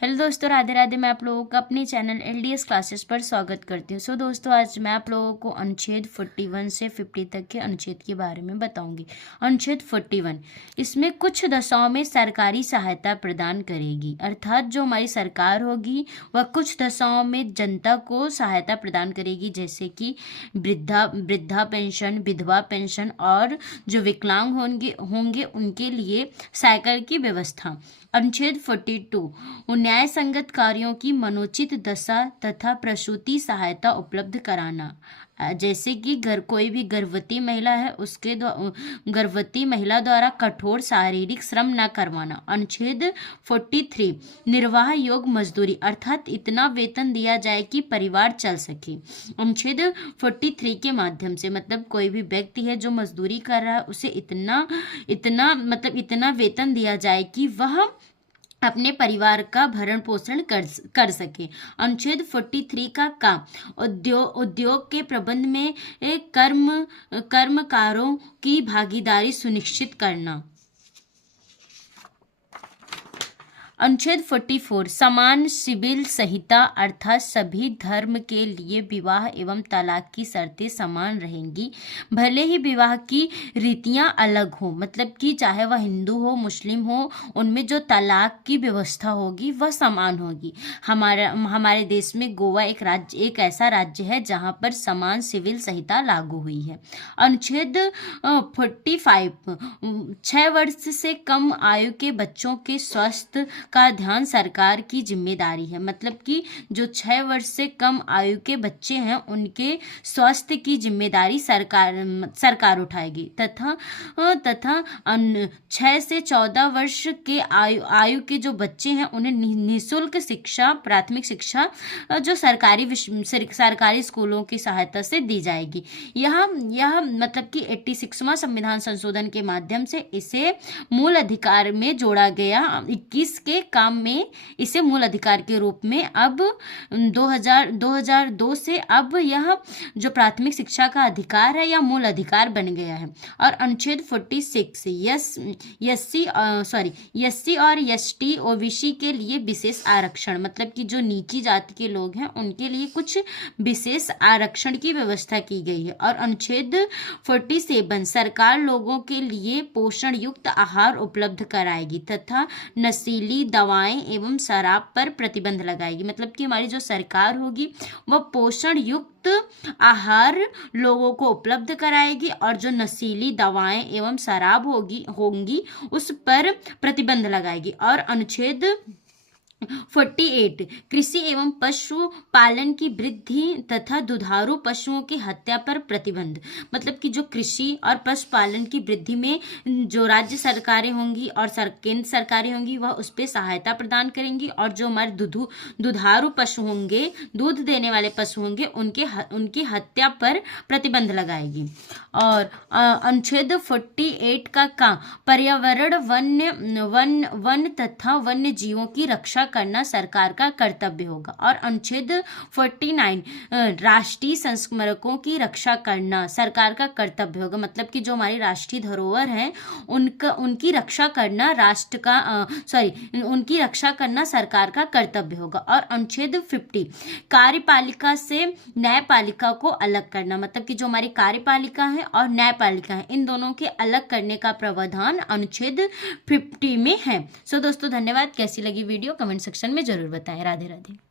Hello दोस्तों, राधे राधे। मैं आप लोगों का अपने चैनल LDS क्लासेस पर स्वागत करती हूँ। दोस्तों, आज मैं आप लोगों को अनुच्छेद 41 से 50 तक के अनुच्छेद के बारे में बताऊंगी। अनुच्छेद 41 इसमें कुछ दशाओं में सरकारी सहायता प्रदान करेगी, अर्थात जो हमारी सरकार होगी वह कुछ दशाओं में जनता को सहायता प्रदान करेगी, जैसे कि वृद्धा पेंशन, विधवा पेंशन और जो विकलांग होंगे उनके लिए साइकिल की व्यवस्था। अनुच्छेद 42 न्याय संगत कार्यों की मनोचित दशा तथा प्रसूति सहायता उपलब्ध कराना, जैसे कि कोई भी गर्भवती महिला है उसके गर्भवती महिला द्वारा कठोर शारीरिक श्रम न करवाना। अनुच्छेद 43 निर्वाह योग मजदूरी, अर्थात इतना वेतन दिया जाए कि परिवार चल सके। अनुच्छेद 43 के माध्यम से मतलब कोई भी व्यक्ति है जो मजदूरी कर रहा है उसे इतना वेतन दिया जाए कि वह अपने परिवार का भरण पोषण कर सके। अनुच्छेद 43 का काम उद्योग के प्रबंध में कर्मकारों की भागीदारी सुनिश्चित करना। अनुच्छेद 44 समान सिविल संहिता, अर्थात सभी धर्म के लिए विवाह एवं तलाक की शर्तें समान रहेंगी, भले ही विवाह की रीतियां अलग हो। मतलब कि चाहे वह हिंदू हो मुस्लिम हो, उनमें जो तलाक की व्यवस्था होगी वह समान होगी। हमारे देश में गोवा एक ऐसा राज्य है जहां पर समान सिविल संहिता लागू हुई है। अनुच्छेद 45 6 वर्ष से कम आयु के बच्चों के स्वास्थ्य का ध्यान सरकार की जिम्मेदारी है। मतलब कि जो 6 वर्ष से कम आयु के बच्चे हैं उनके स्वास्थ्य की जिम्मेदारी सरकार उठाएगी तथा 6 से 14 वर्ष के आयु के जो बच्चे हैं उन्हें निःशुल्क शिक्षा, प्राथमिक शिक्षा जो सरकारी स्कूलों की सहायता से दी जाएगी। यह मतलब कि 86वां संविधान संशोधन के माध्यम से इसे मूल अधिकार में जोड़ा गया। 21 के काम में इसे मूल अधिकार के रूप में अब 2002 से अब यह जो प्राथमिक शिक्षा का अधिकार है यह मूल अधिकार बन गया है। और अनुच्छेद 46 एससी और एसटी ओबीसी के लिए विशेष आरक्षण, मतलब कि जो नीची जाति के लोग हैं उनके लिए कुछ विशेष आरक्षण की व्यवस्था की गई है। और अनुच्छेद 47 सरकार लोगों के लिए पोषण युक्त आहार उपलब्ध कराएगी तथा नशीली दवाएं एवं शराब पर प्रतिबंध लगाएगी। मतलब कि हमारी जो सरकार होगी वह पोषण युक्त आहार लोगों को उपलब्ध कराएगी और जो नशीली दवाएं एवं शराब होंगी उस पर प्रतिबंध लगाएगी। और अनुच्छेद 48 कृषि एवं पशु पालन की वृद्धि तथा दुधारू पशुओं की हत्या पर प्रतिबंध। मतलब कि जो कृषि और पशुपालन की वृद्धि में जो राज्य सरकारें होंगी और केंद्र सरकारें होंगी वह उस पर सहायता प्रदान करेंगी और जो हमारे दुधारू पशु होंगे, दूध देने वाले पशु होंगे, उनकी हत्या पर प्रतिबंध लगाएगी। और अनुच्छेद 48 का काम पर्यावरण, वन तथा वन्य जीवों की रक्षा करना सरकार का कर्तव्य होगा। और अनुच्छेद 49 राष्ट्रीय संस्मरकों की रक्षा करना सरकार का कर्तव्य होगा। मतलब कि जो हमारी राष्ट्रीय धरोहर है उनकी रक्षा करना उनकी रक्षा करना सरकार का कर्तव्य होगा। और अनुच्छेद 50 कार्यपालिका से न्यायपालिका को अलग करना। मतलब कि जो हमारी कार्यपालिका है और न्यायपालिका है इन दोनों के अलग करने का प्रावधान अनुच्छेद 50 में है। दोस्तों धन्यवाद। कैसी लगी वीडियो कमेंट सेक्शन में जरूर बताएं। राधे राधे।